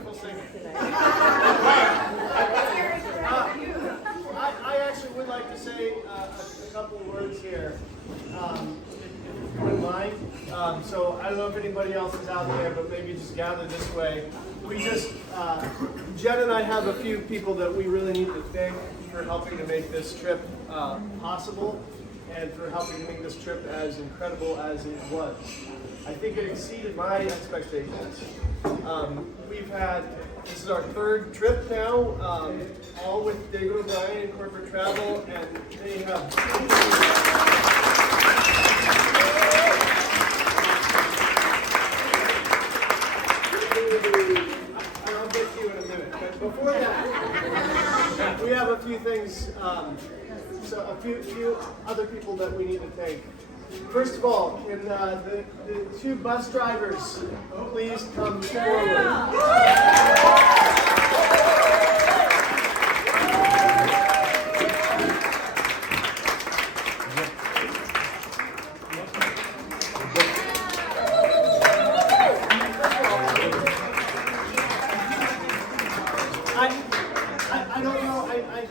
beautiful singing. I actually would like to say a couple of words here, if you wouldn't mind. So I don't know if anybody else is out there, but maybe just gather this way. We just, Jen and I have a few people that we really need to thank for helping to make this trip possible and for helping to make this trip as incredible as it was. I think it exceeded my expectations. This is our third trip now, all with David O'Brien in corporate travel, and they have. I'll get to you in a minute, but before that, we have a few things, so a few other people that we need to thank. First of all, can the two bus drivers please come forward?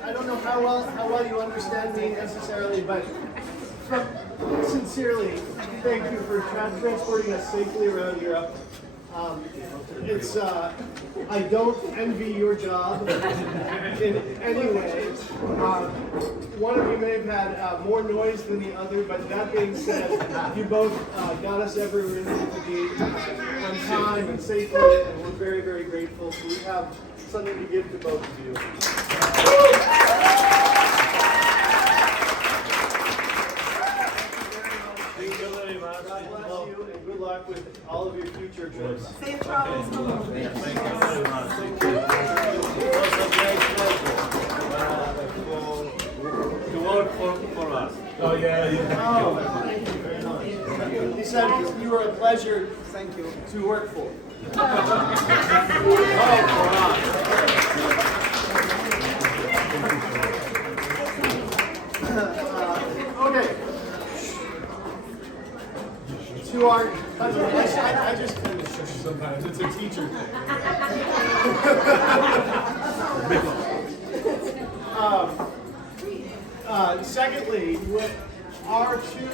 I don't know how well you understand me necessarily, but sincerely, thank you for transporting us safely around Europe. I don't envy your job in any way. One of you may have had more noise than the other, but that being said, you both got us everywhere we needed to be on time and safely, and we're very, very grateful. So we have something to give to both of you. God bless you, and good luck with all of your future trips. Safe travels home. Thank you very much. Thank you. It was a great pleasure to work for us. Oh, yeah. Thank you very much. He said you were a pleasure to work for. Oh, for us. Okay. To our, I just kind of shush sometimes. It's a teacher thing. Secondly, with our two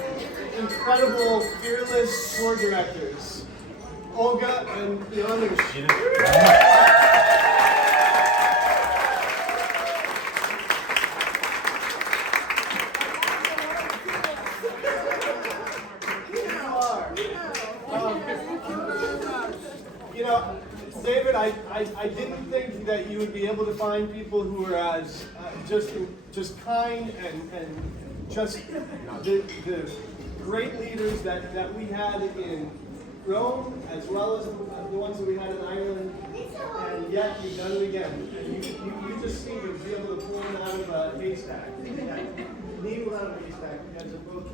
incredible, fearless tour directors, Olga and Janusz. David, I didn't think that you would be able to find people who were as just kind and just the great leaders that we had in Rome, as well as the ones that we had in Ireland, and yet you've done it again. And you just seem to be able to pull them out of a haystack. Needle out of a haystack. You guys are both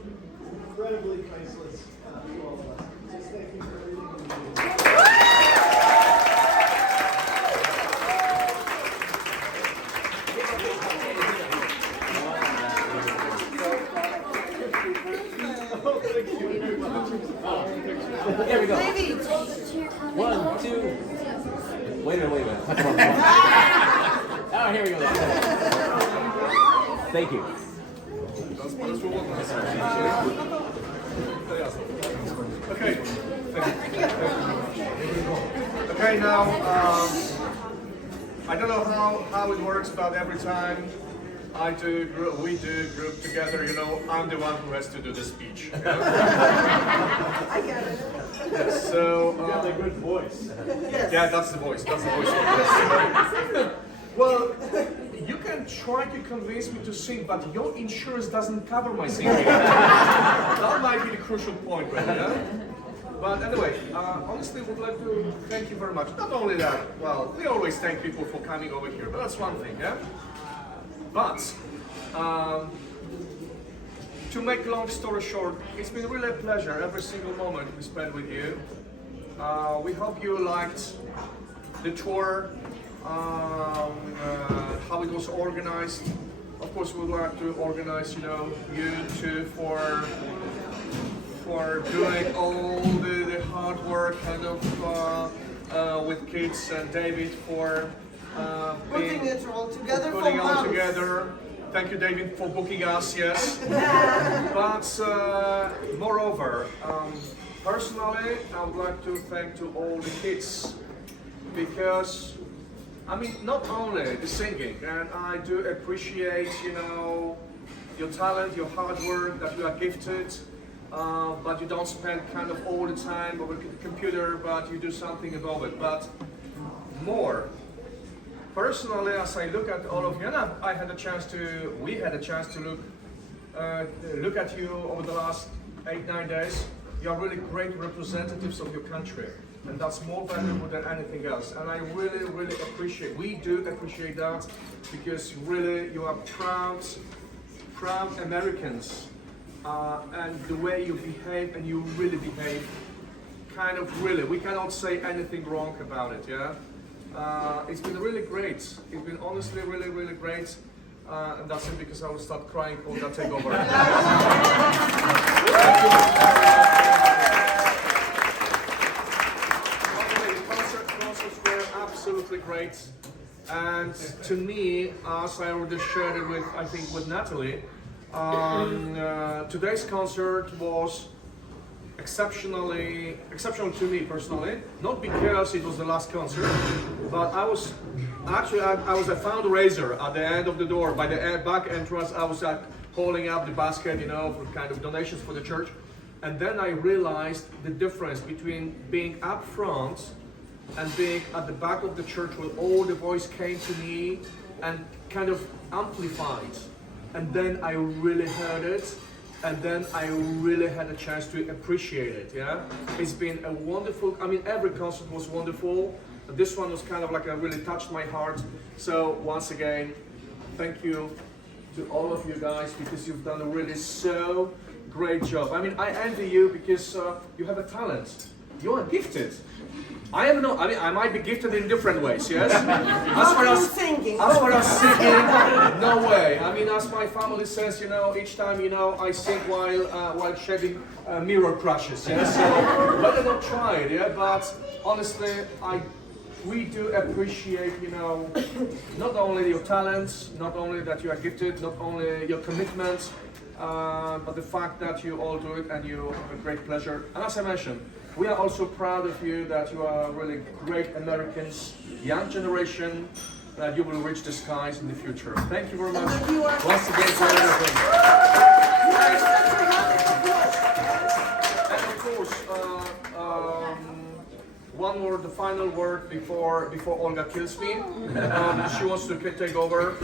incredibly priceless to all of us. Just thank you for everything you do. Here we go. 1, 2. Wait a minute. Oh, here we go. Thank you. Okay. Okay, now, I don't know how it works, but every time we do group together, I'm the one who has to do the speech. I get it. Yes, so, You have a good voice. Yes. yeah, that's the voice. That's the voice. Well, you can try to convince me to sing, but your insurance doesn't cover my singing. That might be the crucial point, right? Yeah? But anyway, honestly, would like to thank you very much. Not only that, well, we always thank people for coming over here, but that's one thing, yeah? But, to make long story short, it's been really a pleasure every single moment we spent with you. We hope you liked the tour, how it was organized. Of course, we would like to organize, you two for doing all the hard work, kind of with kids and David for Putting it all together for putting it all months. together. Thank you, David, for booking us. Yes, but moreover, personally, I would like to thank to all the kids because I mean not only the singing, and I do appreciate your talent, your hard work, that you are gifted. But you don't spend kind of all the time over the computer, but you do something about it. But more, personally, as I look at all of you, and we had a chance to look at you over the last 8-9 days. You are really great representatives of your country, and that's more valuable than anything else. And I really, really appreciate. We do appreciate that because really you are proud Americans. And the way you behave, and you really behave, kind of really, we cannot say anything wrong about it, yeah? It's been really great. It's been honestly really, really great. And that's it because I will start crying on that takeover. Concerts were absolutely great. And to me, as I already shared it with, I think, with Natalie, today's concert was exceptional to me personally, not because it was the last concert, but I was a fundraiser at the end of the door. By the back entrance, I was holding up the basket, for kind of donations for the church. And then I realized the difference between being up front and being at the back of the church where all the voice came to me and kind of amplified. And then I really heard it, and then I really had a chance to appreciate it, yeah? It's been a wonderful, every concert was wonderful, but this one was kind of like, really touched my heart. So once again, thank you to all of you guys, because you've done a really so great job. I envy you because you have a talent. You are gifted. I am not. I might be gifted in different ways. Yes. As far as singing, no way. As my family says, each time, I sing while shedding mirror crushes. Yes. So better not try it. Yeah. But honestly, we do appreciate, not only your talents, not only that you are gifted, not only your commitment, but the fact that you all do it and you have a great pleasure. And as I mentioned, we are also proud of you that you are really great Americans, young generation, that you will reach the skies in the future. Thank you very much once again for everything. And of course, one more, the final word before Olga kills me. She wants to take over.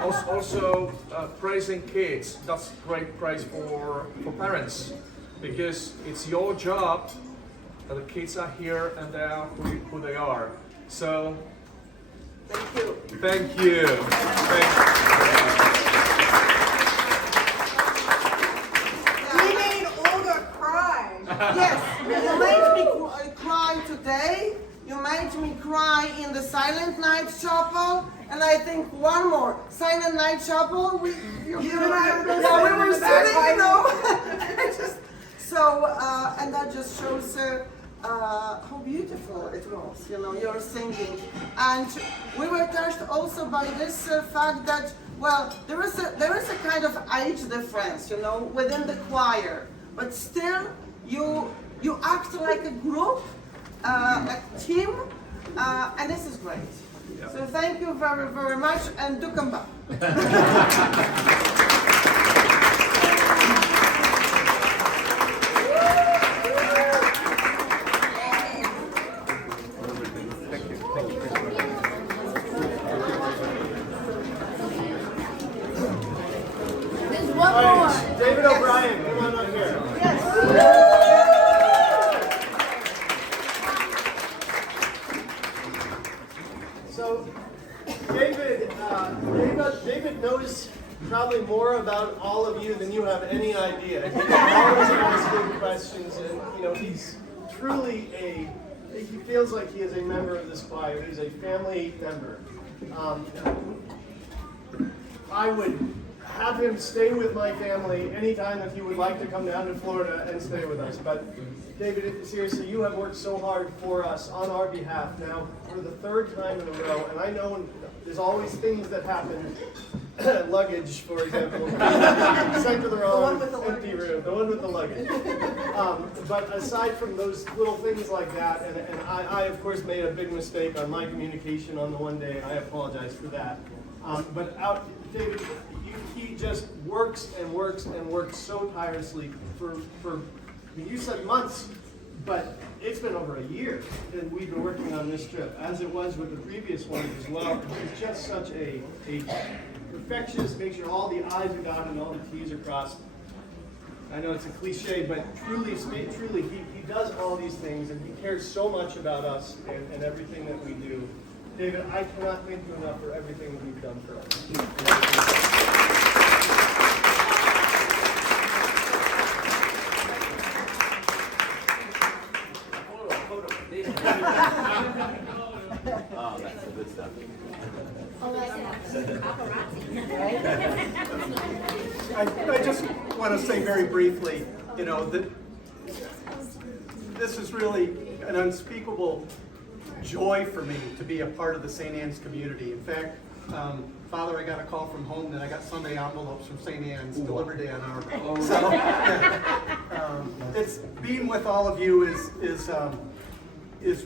Also, praising kids, that's great praise for parents, because it's your job. The kids are here and they are who they are. So, thank you. Thank you. We made Olga cry. Yes, you made me cry today. You made me cry in the Silent Night Chapel. And I think one more. Silent Night Chapel. We were sitting, So, and that just shows how beautiful it was, your singing. And we were touched also by this fact that, well, there is a kind of age difference, within the choir, but still you act like a group, like a team, and this is great. Yeah. So thank you very, very much, and do come back. David O'Brien, come on up here. Yes. So, David knows probably more about all of you than you have any idea. He's always asking questions, and he's truly he feels like he is a member of this choir. He's a family member. I would have him stay with my family anytime that he would like to come down to Florida and stay with us. But David, seriously, you have worked so hard for us on our behalf now for the 3rd time in a row, and I know there's always things that happen. Luggage, for example, sent to the wrong empty room, the one with the luggage. But aside from those little things like that, and I of course made a big mistake on my communication on the one day, and I apologize for that. But David, he just works and works and works so tirelessly for I mean, you said months, but it's been over a year that we've been working on this trip, as it was with the previous one as well. He's just such a perfectionist, make sure all the I's are dotted and all the T's are crossed. I know it's a cliche, but truly, he does all these things, and he cares so much about us and everything that we do. David, I cannot thank you enough for everything that you've done for us. Oh, that's the good stuff. Oh, SAYC Paparazzi, right? I just want to say very briefly, you know, that this is really an unspeakable joy for me to be a part of the St. Anne's community. In fact, Father, I got a call from home that I got Sunday envelopes from St. Anne's delivered to Ann Arbor. So, it's being with all of you is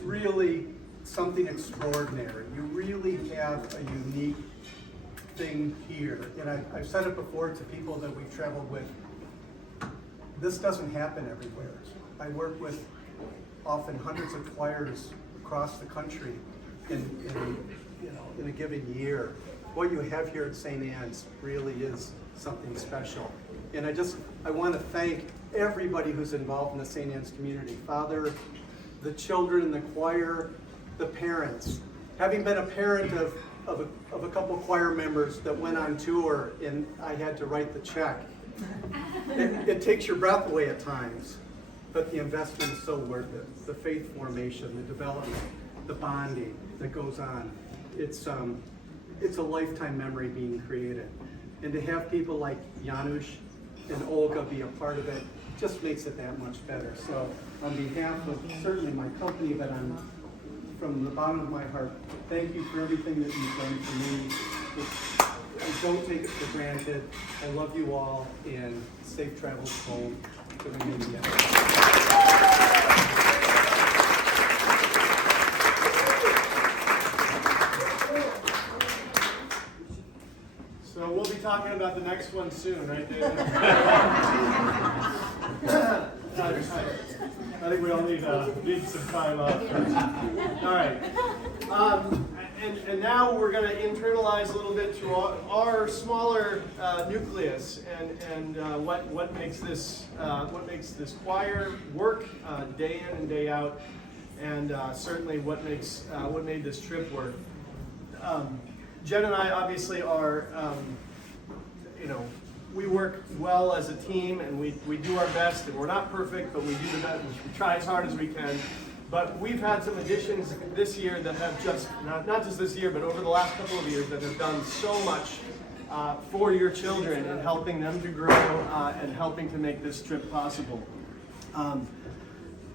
really something extraordinary. You really have a unique thing here. And I've said it before to people that we've traveled with. This doesn't happen everywhere. I work with often hundreds of choirs across the country in a given year. What you have here at St. Anne's really is something special. And I want to thank everybody who's involved in the St. Anne's community. Father, the children in the choir, the parents. Having been a parent of a couple choir members that went on tour and I had to write the check, it takes your breath away at times, but the investment is so worth it. The faith formation, the development, the bonding that goes on. It's a lifetime memory being created. And to have people like Janusz and Olga be a part of it just makes it that much better. So on behalf of certainly my company, but from the bottom of my heart, thank you for everything that you've done for me. I don't take it for granted. I love you all, and safe travels home to the new year. So we'll be talking about the next one soon, right, David? I think we all need some time off. All right. And now we're going to internalize a little bit to our smaller nucleus and what makes this choir work day in and day out, and certainly what made this trip work. Jen and I obviously are, we work well as a team, and we do our best, and we're not perfect, but we do the best. We try as hard as we can. But we've had some additions this year that have just, not just this year, but over the last couple of years that have done so much for your children and helping them to grow and helping to make this trip possible.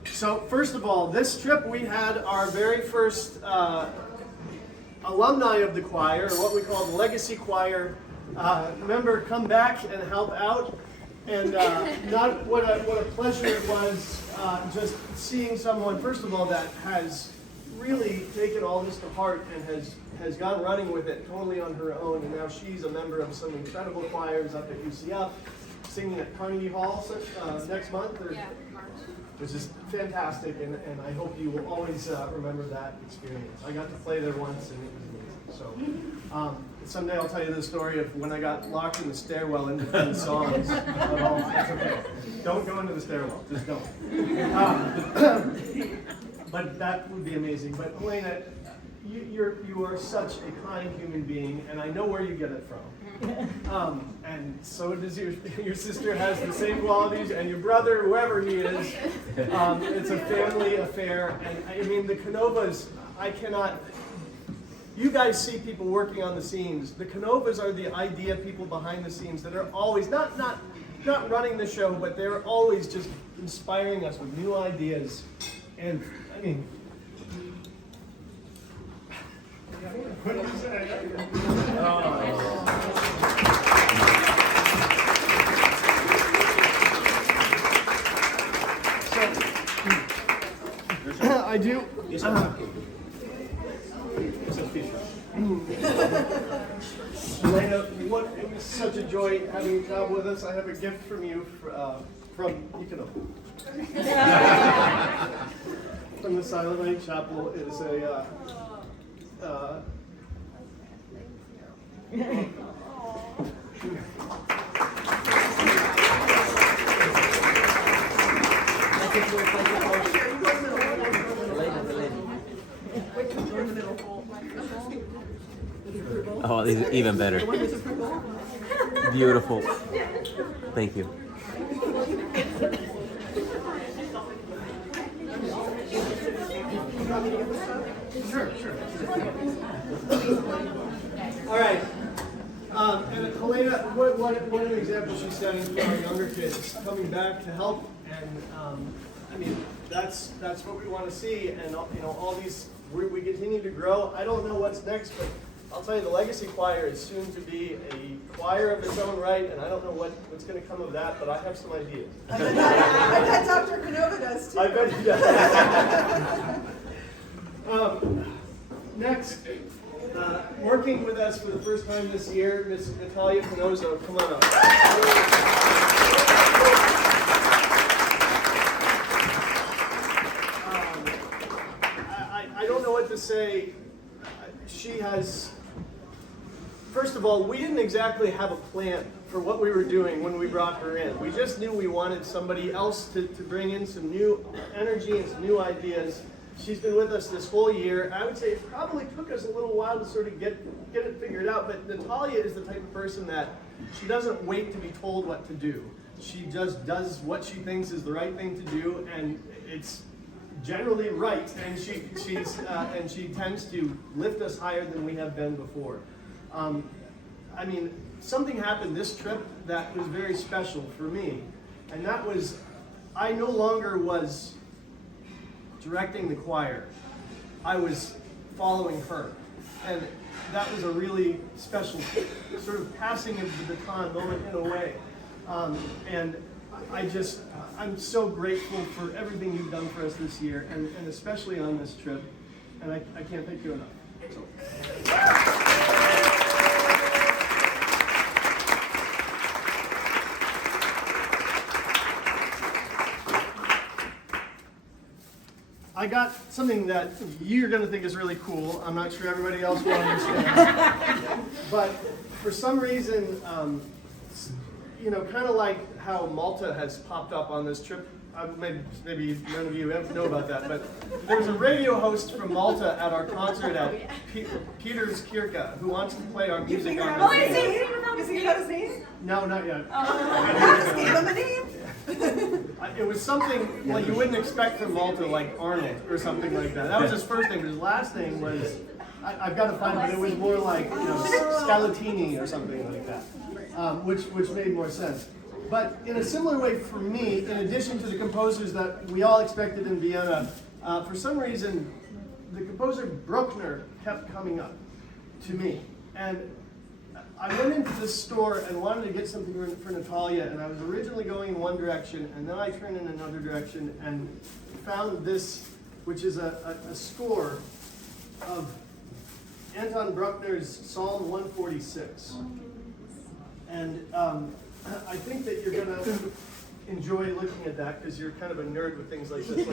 So first of all, this trip we had our very first alumni of the choir, or what we call the legacy choir, member come back and help out. And what a pleasure it was just seeing someone, first of all, that has really taken all this to heart and has gone running with it totally on her own. And now she's a member of some incredible choirs up at UCF, singing at Carnegie Hall next month, which is fantastic. And I hope you will always remember that experience. I got to play there once, and it was amazing. So. Someday I'll tell you the story of when I got locked in the stairwell in between songs. That's okay. Don't go into the stairwell. Just don't. But that would be amazing. But Elena, you are such a kind human being, and I know where you get it from. And so does your sister has the same qualities, and your brother, whoever he is. It's a family affair, and I mean the Canovas. you guys see people working on the scenes. The Canovas are the idea people behind the scenes that are always, not running the show, but they're always just inspiring us with new ideas. And, I mean, what did you say? I do. Elena, it was such a joy having you travel with us. I have a gift from you from the Silent Night Chapel. It is a Oh, this is even better. Beautiful. Thank you. Sure. All right. And Helena, what an example she's setting for our younger kids, coming back to help. And I mean, that's what we want to see. And all these, we continue to grow. I don't know what's next, but I'll tell you, the Legacy Choir is soon to be a choir of its own right, and I don't know what's going to come of that, but I have some ideas. I bet Dr. Canova does too. I bet he does. Next, working with us for the first time this year, Miss Natalia Panozzo. Come on up. I don't know what to say. She has, first of all, we didn't exactly have a plan for what we were doing when we brought her in. We just knew we wanted somebody else to bring in some new energy and some new ideas. She's been with us this whole year. I would say it probably took us a little while to sort of get it figured out, but Natalia is the type of person that she doesn't wait to be told what to do. She just does what she thinks is the right thing to do, and it's generally right, and she tends to lift us higher than we have been before. I mean, something happened this trip that was very special for me, and that was I no longer was directing the choir. I was following her, and that was a really special sort of passing of the baton moment in a way. And I'm so grateful for everything you've done for us this year, and especially on this trip, and I can't thank you enough. So. I got something that you're going to think is really cool. I'm not sure everybody else will understand. But for some reason, kind of like how Malta has popped up on this trip. Maybe none of you know about that, but there's a radio host from Malta at our concert at Peter's Kirka who wants to play our music on the radio. Is he got his name? No, not yet. Just give him a name. It was something like you wouldn't expect from Malta, like Arnold or something like that. That was his first name, but his last name was, I've got to find it, but it was more like Scalatini or something like that, which made more sense. But in a similar way for me, in addition to the composers that we all expected in Vienna, for some reason, the composer Bruckner kept coming up to me. And I went into this store and wanted to get something for Natalia, and I was originally going in one direction, and then I turned in another direction and found this, which is a score of Anton Bruckner's Psalm 146. And I think that you're going to enjoy looking at that because you're kind of a nerd with things like this.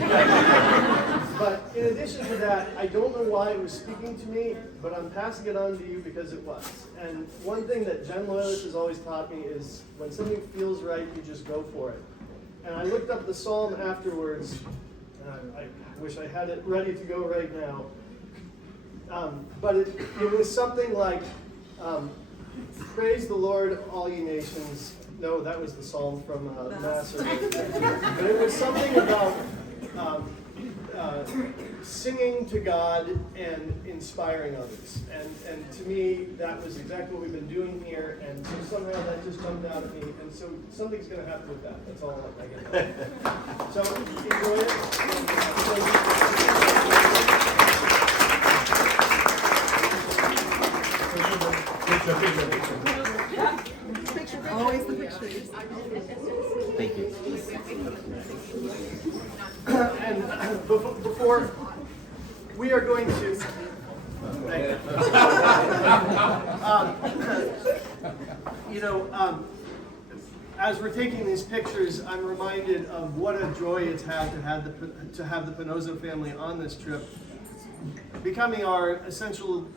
But in addition to that, I don't know why it was speaking to me, but I'm passing it on to you because it was. And one thing that Jen Loyless has always taught me is when something feels right, you just go for it. And I looked up the psalm afterwards, and I wish I had it ready to go right now. But it was something like, praise the Lord, all ye nations. No, that was the psalm from Mass. But it was something about singing to God and inspiring others. And to me, that was exactly what we've been doing here. And so somehow that just jumped out at me. And so something's going to happen with that. That's all I can tell you. So enjoy it. Always the pictures. Thank you. And before we are going to, as we're taking these pictures, I'm reminded of what a joy it's had to have the Panozzo family on this trip, becoming our essential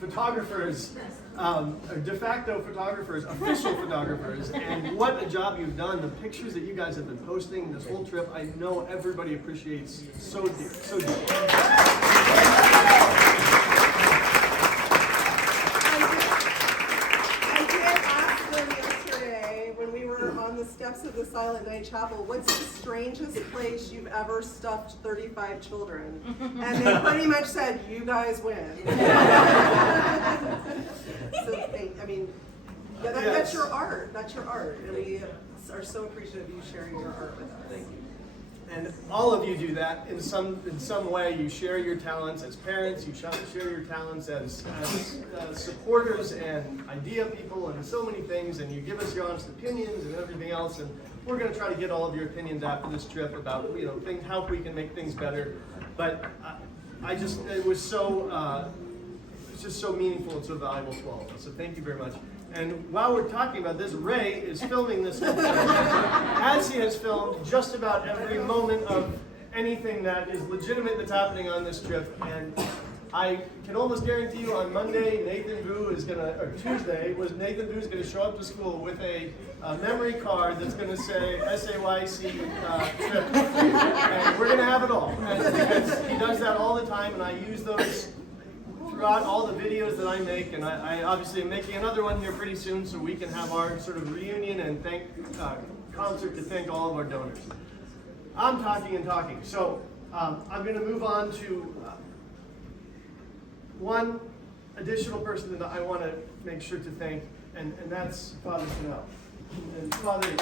photographers, or de facto photographers, official photographers, and what a job you've done. The pictures that you guys have been posting this whole trip, I know everybody appreciates so dear, so dear. I did ask them yesterday when we were on the steps of the Silent Night Chapel, what's the strangest place you've ever stuffed 35 children? And they pretty much said, you guys win. So, that's your art. That's your art. And we are so appreciative of you sharing your art with us. Thank you. And all of you do that in some way. You share your talents as parents. You share your talents as supporters and idea people and so many things. And you give us your honest opinions and everything else. And we're going to try to get all of your opinions after this trip about things, how we can make things better. But it was just so meaningful and so valuable to all of us. So thank you very much. And while we're talking about this, Ray is filming this whole thing, as he has filmed just about every moment of anything that is legitimate that's happening on this trip. And I can almost guarantee you on Monday, Nathan Vu is going to, or Tuesday, Nathan Vu is going to show up to school with a memory card that's going to say SAYC trip. And we're going to have it all. And because he does that all the time, and I use those throughout all the videos that I make, and I obviously am making another one here pretty soon so we can have our sort of reunion and concert to thank all of our donors. I'm talking and talking, so I'm going to move on to one additional person that I want to make sure to thank, and that's Father Quesnel. And Father,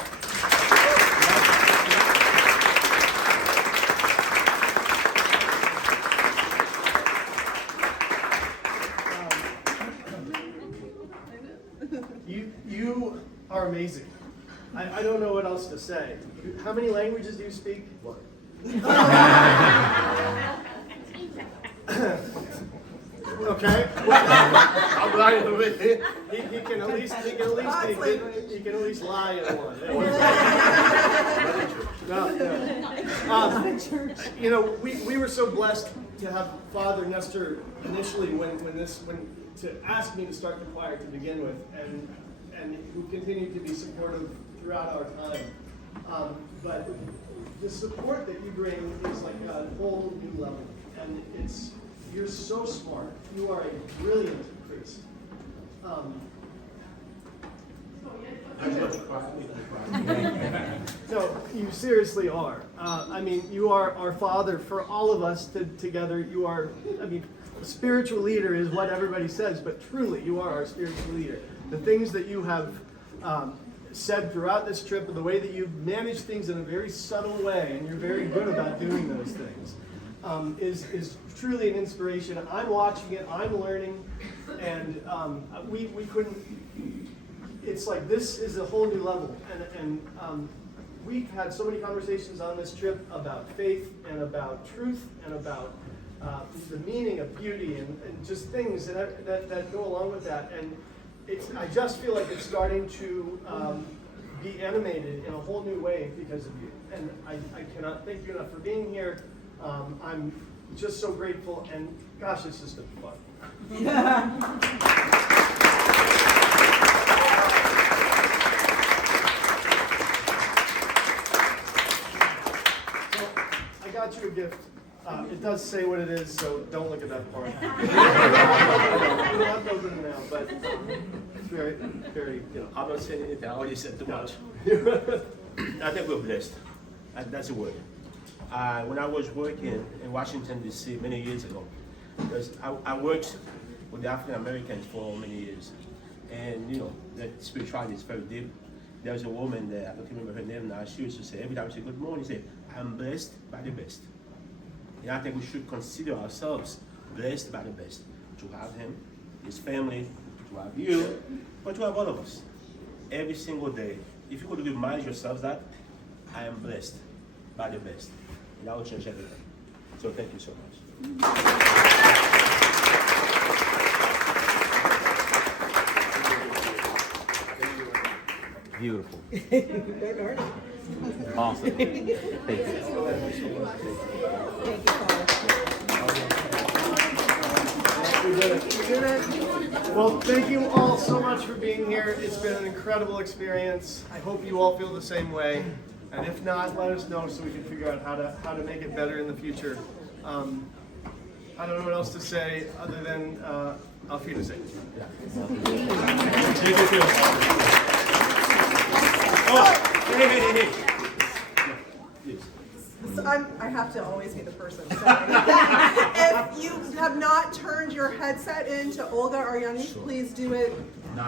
you are amazing. I don't know what else to say. How many languages do you speak? What? Okay. He can at least lie in one. We were so blessed to have Father Nestor initially to ask me to start the choir to begin with, and who continued to be supportive throughout our time. But the support that you bring is like a whole new level, and you're so smart. You are a brilliant priest. No, you seriously are. You are our father for all of us together. You are, a spiritual leader is what everybody says, but truly, you are our spiritual leader. The things that you have said throughout this trip, and the way that you've managed things in a very subtle way, and you're very good about doing those things, is truly an inspiration. I'm watching it, I'm learning, and we couldn't, it's like this is a whole new level. And we've had so many conversations on this trip about faith and about truth and about the meaning of beauty and just things that go along with that. And I just feel like it's starting to be animated in a whole new way because of you. And I cannot thank you enough for being here. I'm just so grateful, and gosh, it's just been fun. So, I got you a gift. It does say what it is, so don't look at that part. You don't have to open it now, but it's very, very, I'm not saying anything, I already said too much. I think we're blessed. And that's the word. when I was working in Washington, D.C. many years ago, because I worked with the African Americans for many years. And you know, the spirituality is very deep. There was a woman there, I don't remember her name now, she used to say, every time she said good morning, she said, I'm blessed by the best. And I think we should consider ourselves blessed by the best. To have him, his family, to have you, but to have all of us. Every single day, if you could remind yourselves that, I am blessed by the best. And that will change everything. So thank you so much. Beautiful. Awesome. Thank you. Well, thank you all so much for being here. It's been an incredible experience. I hope you all feel the same way. And if not, let us know so we can figure out how to make it better in the future. I don't know what else to say other than auf Wiedersehen. Hey. Yes. So I have to always be the person saying that. If you have not turned your headset into Olga or Yanni, please do it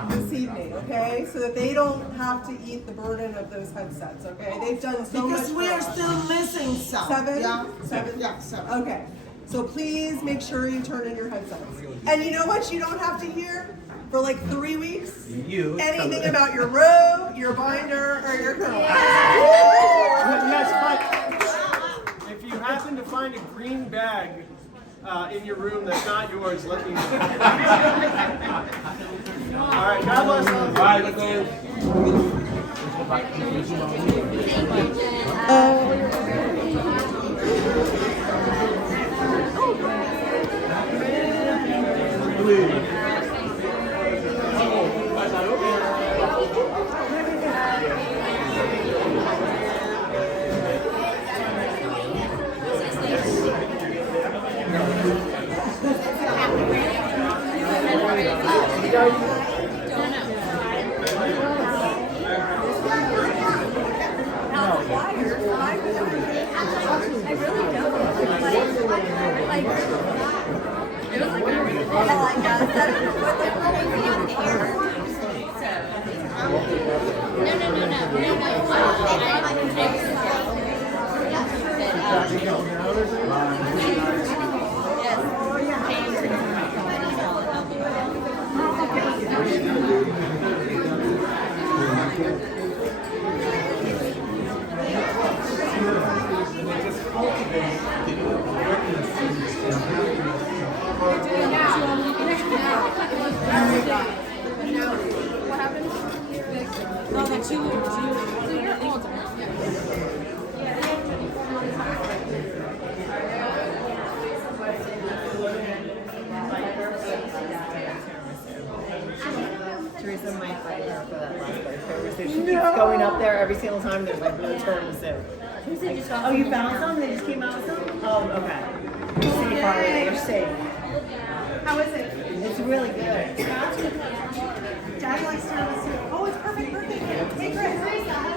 this evening, okay? So that they don't have to eat the burden of those headsets, okay? They've done so much Because we for are us. still missing some. 7? Yeah, 7? Yeah, 7. Okay. So please make sure you turn in your headsets. And you know what you don't have to hear for like 3 weeks? Anything about your robe, your binder, or your girl. Yes, but if you happen to find a green bag in your room that's not yours, let me know. All right, God bless all. Bye, let's go. Teresa might fight her for that last place. So she keeps going up there every single time. There's like no terms there. Oh, you found some? They just came out with some? Oh, okay. You're safe already. You're safe. How is it? It's really good. Dad likes tiramisu. Oh, it's perfect birthday gift. Hey, Chris,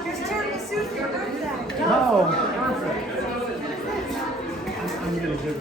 here's tiramisu for your birthday. Oh, perfect. I'm gonna do